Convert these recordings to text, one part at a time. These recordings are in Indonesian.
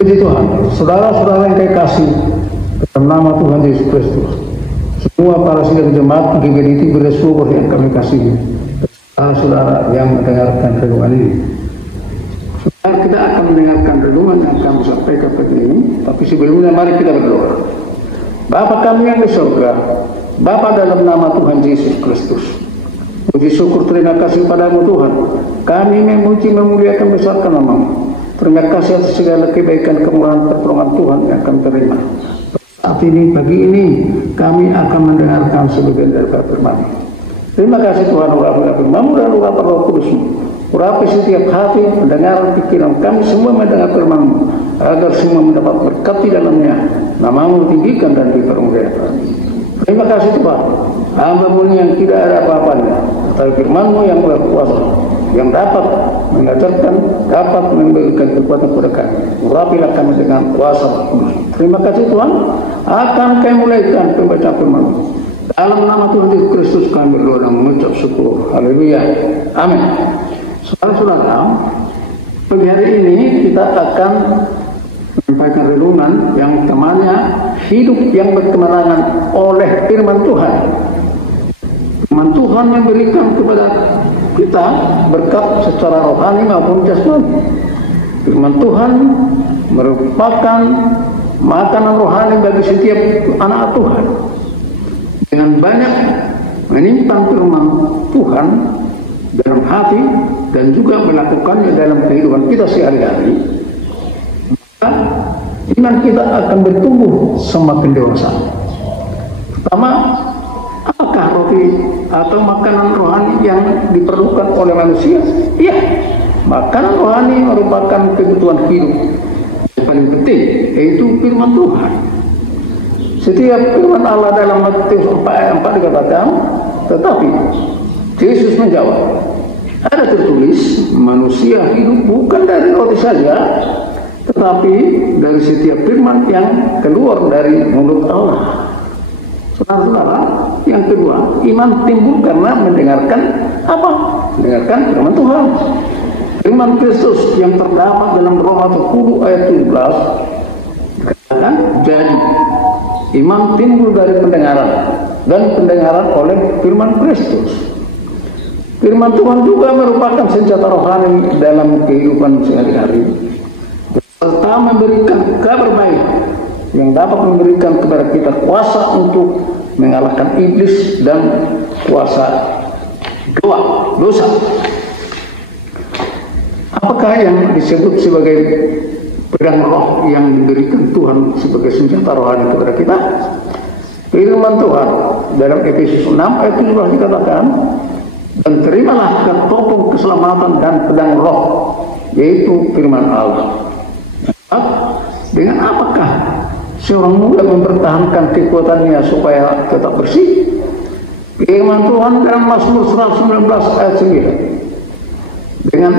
Puji Tuhan, saudara-saudara yang kekasih dalam nama Tuhan Yesus Kristus, semua para sidang jemaat GGDT bersyukur yang kami kasihi, saudara yang mendengarkan renungan ini. Saudara, kita akan mendengarkan renungan yang kami sampaikan pagi ini, tapi sebelumnya mari kita berdoa. Bapa kami yang di surga, Bapa dalam nama Tuhan Yesus Kristus, puji syukur terima kasih padamu Tuhan. Kami memuji memuliakan besarkan nama-Mu. Terima kasih atas segala kebaikan, kemurahan, pertolongan Tuhan yang kami terima. Saat ini, pagi ini, kami akan mendengarkan sebagian dari firman. Terima kasih Tuhan, urapi firman-Mu dan urapi Roh Kudus-Mu. Urapi setiap hati, mendengar pikiran kami semua mendengar firman-Mu, agar semua mendapat berkat di dalamnya. Nama-Mu tinggikan dan dipermuliakan. Terima kasih Tuhan, hamba-Mu yang tidak ada apa-apanya, tapi firman-Mu yang berkuasa, yang dapat mengajarkan, dapat memberikan kekuatan kepada kami. Urapilah kami dengan kuasa. Terima kasih Tuhan, akan kami mulaikan pembacaan firman-Mu. Dalam nama Tuhan Yesus Kristus kami berdoa dan mengucap syukur. Haleluya. Amin. Saudara-saudara, pagi hari ini kita akan menyampaikan renungan yang temanya hidup yang berkemenangan oleh firman Tuhan. Firman Tuhan memberikan kepada kita berkat secara rohani maupun jasmani. Firman Tuhan merupakan makanan rohani bagi setiap anak Tuhan. Dengan banyak menyimpan firman Tuhan dalam hati dan juga melakukannya dalam kehidupan kita sehari-hari, maka iman kita akan bertumbuh semakin dewasa. Pertama, apakah roti atau makanan rohani yang diperlukan oleh manusia? Iya, makanan rohani merupakan kebutuhan hidup yang paling penting, yaitu firman Tuhan. Setiap firman Allah dalam Matius 4 ayat 4 dikatakan, tetapi Yesus menjawab, ada tertulis, manusia hidup bukan dari roti saja, tetapi dari setiap firman yang keluar dari mulut Allah. Saudara-saudara, yang kedua, iman timbul karena mendengarkan apa? Mendengarkan firman Tuhan. Firman Kristus yang terdapat dalam Roma 10 ayat 17 dikatakan, jadi iman timbul dari pendengaran, dan pendengaran oleh firman Kristus. Firman Tuhan juga merupakan senjata rohani dalam kehidupan sehari-hari, serta memberikan kabar baik yang dapat memberikan kepada kita kuasa untuk mengalahkan iblis dan kuasa dosa. Apakah yang disebut sebagai pedang roh yang diberikan Tuhan sebagai senjata rohani kepada kita? Firman Tuhan dalam Efesus 6 ayat 17 dikatakan, dan terimalah ketopong keselamatan dan pedang roh, yaitu firman Allah. Dengan apakah seorang muda mempertahankan kekuatannya supaya tetap bersih? Firman Tuhan dalam Mazmur 119 ayat 9. Dengan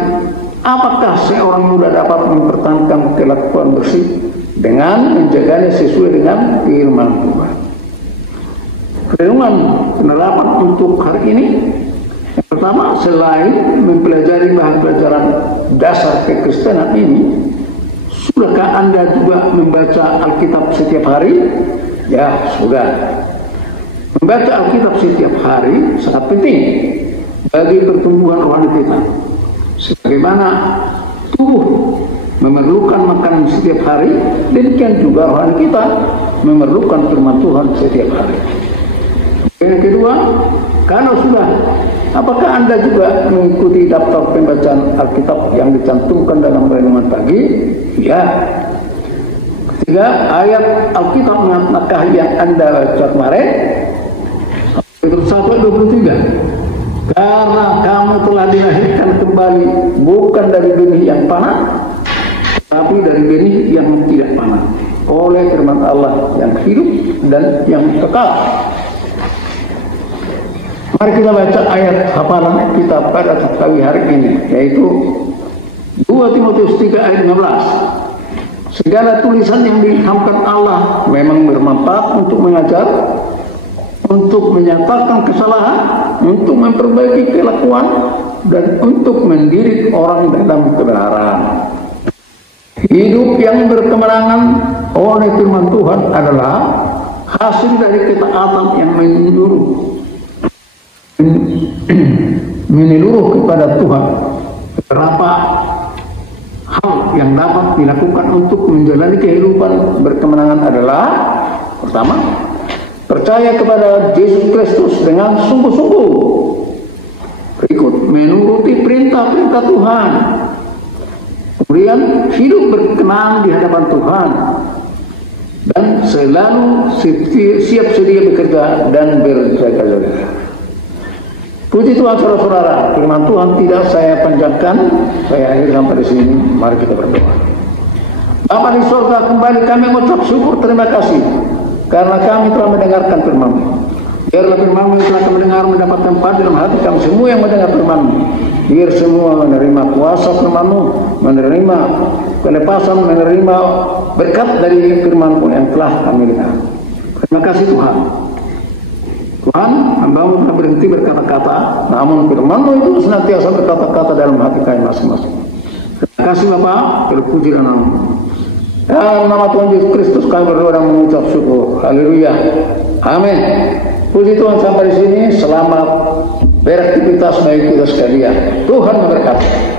apakah seorang muda dapat mempertahankan kelakuan bersih? Dengan menjaganya sesuai dengan firman Tuhan. Renungan penerapan untuk hari ini, yang pertama, selain mempelajari bahan pelajaran dasar kekristenan ini, sudahkah Anda juga membaca Alkitab setiap hari? Ya, sudah. Membaca Alkitab setiap hari sangat penting bagi pertumbuhan rohani kita. Sebagaimana tubuh memerlukan makanan setiap hari, demikian juga rohani kita memerlukan firman Tuhan setiap hari. Yang kedua, kalau sudah, apakah Anda juga mengikuti daftar pembacaan Alkitab yang dicantumkan dalam renungan pagi? Ya. Ketiga, ayat Alkitab apakah yang Anda baca kemarin? Petrus 1:23. Karena kamu telah dilahirkan kembali bukan dari benih yang panas, tapi dari benih yang tidak panas, oleh firman Allah yang hidup dan yang kekal. Mari kita baca ayat hafalan kita pada pagi hari ini, yaitu 2 Timotius 3 ayat 15. Segala tulisan yang diilhamkan Allah memang bermanfaat untuk mengajar, untuk menyatakan kesalahan, untuk memperbaiki kelakuan, dan untuk mendidik orang dalam kebenaran. Hidup yang berkemenangan oleh firman Tuhan adalah hasil dari ketaatan yang menyeluruh kepada Tuhan. Beberapa hal yang dapat dilakukan untuk menjalani kehidupan berkemenangan adalah: pertama, percaya kepada Yesus Kristus dengan sungguh-sungguh. Berikut, menuruti perintah-perintah Tuhan. Kemudian, hidup berkenan di hadapan Tuhan. Dan selalu siap sedia bekerja dan berjaga-jaga. Puji Tuhan, saudara-saudara. Firman Tuhan tidak saya panjangkan. Saya akhir sampai di sini. Mari kita berdoa. Bapa di surga, kembali kami mengucap syukur terima kasih karena kami telah mendengarkan firman-Mu. Biarlah firman-Mu yang telah kami dengar mendapat tempat dalam hati kami semua yang mendengar firman-Mu. Biar semua menerima kuasa firman-Mu, menerima kelepasan, menerima berkat dari firman-Mu yang telah kami dengar. Terima kasih Tuhan. Tuhan, hamba-Mu telah berhenti berkata-kata, namun firman-Mu itu senantiasa berkata-kata dalam hati kami masing-masing. Terima kasih Bapa, terpuji dan nama-Mu. Dalam nama Tuhan Yesus Kristus kami berdoa dan mengucap syukur. Haleluya. Amin. Puji Tuhan, sampai di sini. Selamat beraktivitas bagi kita sekalian. Tuhan memberkati.